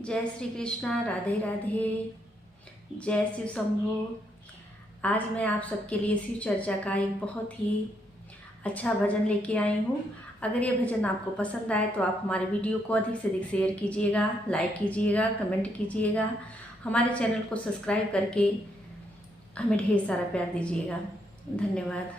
जय श्री कृष्णा, राधे राधे, जय शिव शंभो। आज मैं आप सबके लिए शिव चर्चा का एक बहुत ही अच्छा भजन लेके आई हूँ। अगर ये भजन आपको पसंद आए तो आप हमारे वीडियो को अधिक से अधिक शेयर कीजिएगा, लाइक कीजिएगा, कमेंट कीजिएगा, हमारे चैनल को सब्सक्राइब करके हमें ढेर सारा प्यार दीजिएगा। धन्यवाद।